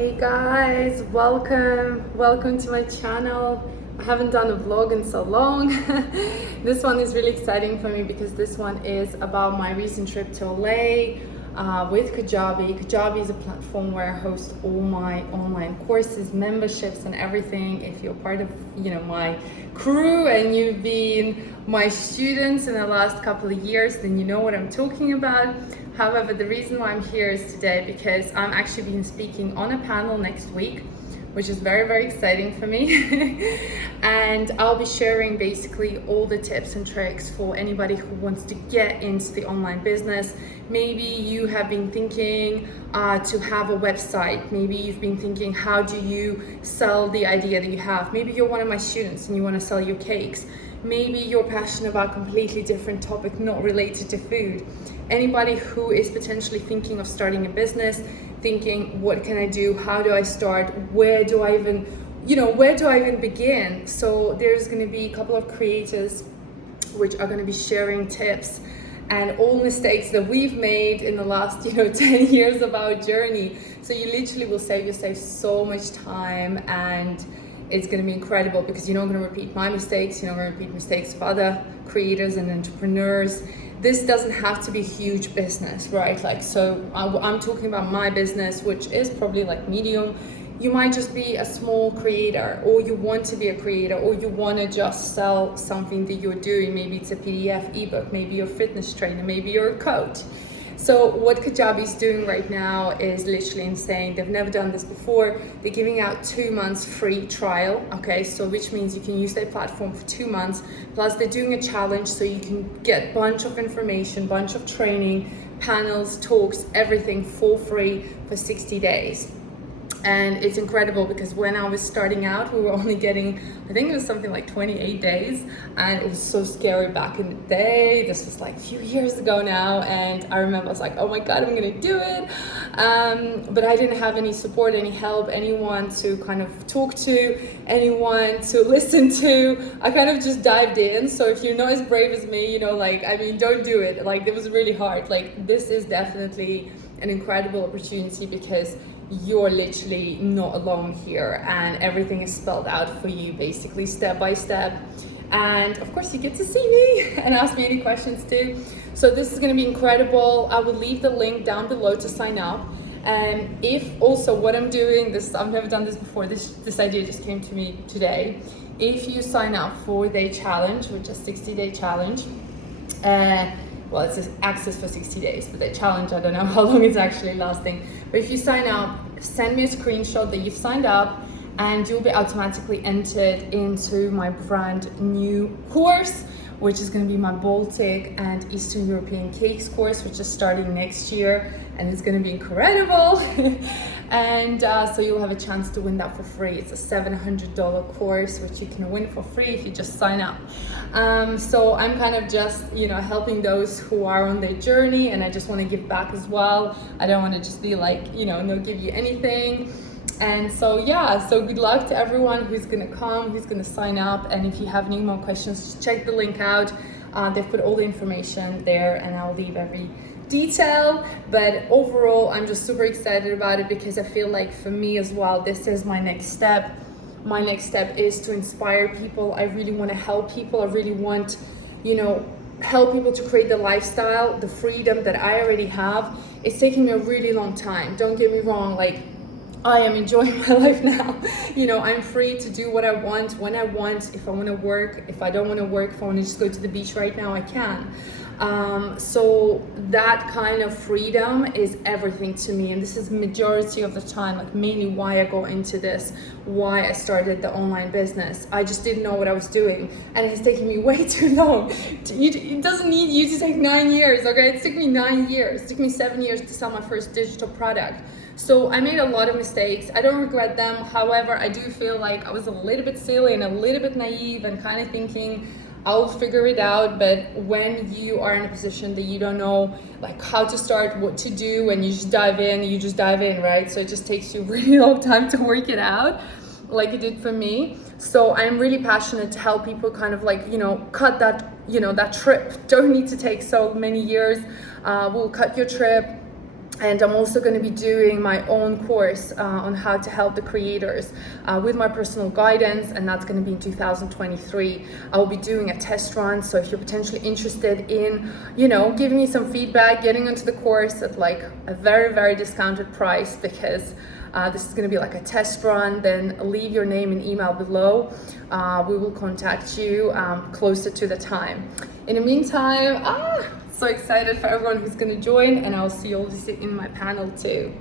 Hey guys, welcome to my channel. I haven't done a vlog in so long. This one is really exciting for me because this one is about my recent trip to LA with Kajabi. Kajabi is a platform where I host all my online courses, memberships and everything. If you're part of my crew and you've been my students in the last couple of years, then you know what I'm talking about. However, the reason why I'm here is today because I'm actually been speaking on a panel next week, which is very, very exciting for me. And I'll be sharing basically all the tips and tricks for anybody who wants to get into the online business. Maybe you have been thinking to have a website. Maybe you've been thinking, how do you sell the idea that you have? Maybe you're one of my students and you want to sell your cakes. Maybe you're passionate about a completely different topic, not related to food. Anybody who is potentially thinking of starting a business, thinking, what can I do? How do I start? Where do I even begin? So there's going to be a couple of creators which are going to be sharing tips and all mistakes that we've made in the last 10 years of our journey. So you literally will save yourself so much time, and it's going to be incredible because you're not going to repeat my mistakes, you're not going to repeat mistakes of other creators and entrepreneurs. This doesn't have to be a huge business, right? I'm talking about my business, which is probably like medium. You might just be a small creator, or you want to be a creator, or you want to just sell something that you're doing. Maybe it's a PDF ebook, maybe you're a fitness trainer, maybe you're a coach. So what Kajabi is doing right now is literally insane. They've never done this before. They're giving out 2 months free trial, okay? So which means you can use their platform for 2 months. Plus they're doing a challenge so you can get a bunch of information, bunch of training, panels, talks, everything for free for 60 days. And it's incredible because when I was starting out, we were only getting, I think it was something like 28 days. And it was so scary back in the day. This was like a few years ago now. And I remember I was like, oh my God, I'm gonna do it. But I didn't have any support, any help, anyone to kind of talk to, anyone to listen to. I kind of just dived in. So if you're not as brave as me, don't do it. It was really hard. This is definitely an incredible opportunity because you're literally not alone here, and everything is spelled out for you basically step by step. And of course you get to see me and ask me any questions too. So this is going to be incredible. I will leave the link down below to sign up. And if also what I'm doing, I've never done this before, this idea just came to me today. If you sign up for their challenge, which is a 60-day challenge, well, it's access for 60 days, but the challenge, I don't know how long it's actually lasting. But if you sign up, send me a screenshot that you've signed up, and you'll be automatically entered into my brand new course, which is going to be my Baltic and Eastern European cakes course, which is starting next year, and it's going to be incredible. And so you'll have a chance to win that for free. It's a $700 course, which you can win for free if you just sign up. So I'm kind of just, helping those who are on their journey, and I just want to give back as well. I don't want to just be like, not give you anything. And so so good luck to everyone who's gonna come, who's gonna sign up. And if you have any more questions, just check the link out. They've put all the information there, and I'll leave every detail. But overall, I'm just super excited about it because I feel like for me as well, this is my next step. My next step is to inspire people. I really want to help people. I really want, help people to create the lifestyle, the freedom that I already have. It's taking me a really long time. Don't get me wrong, I am enjoying my life now. I'm free to do what I want, when I want. If I want to work, if I don't want to work, if I want to just go to the beach right now, I can. So that kind of freedom is everything to me. And this is majority of the time, mainly why I got into this, why I started the online business. I just didn't know what I was doing. And it has taken me way too long. It doesn't need you to take 9 years, okay? It took me 9 years. It took me 7 years to sell my first digital product. So I made a lot of mistakes. I don't regret them. However, I do feel like I was a little bit silly and a little bit naive and kind of thinking I'll figure it out. But when you are in a position that you don't know how to start, what to do, and you just dive in, right? So it just takes you a really long time to work it out, like it did for me. So I'm really passionate to help people kind of cut that, that trip. Don't need to take so many years. We'll cut your trip. And I'm also going to be doing my own course on how to help the creators with my personal guidance, and that's going to be in 2023. I will be doing a test run, so if you're potentially interested in, you know, giving me some feedback, getting into the course at like a very, very discounted price, because this is going to be like a test run, then leave your name and email below. We will contact you closer to the time. In the meantime, so excited for everyone who's going to join, and I'll see you all in my panel too.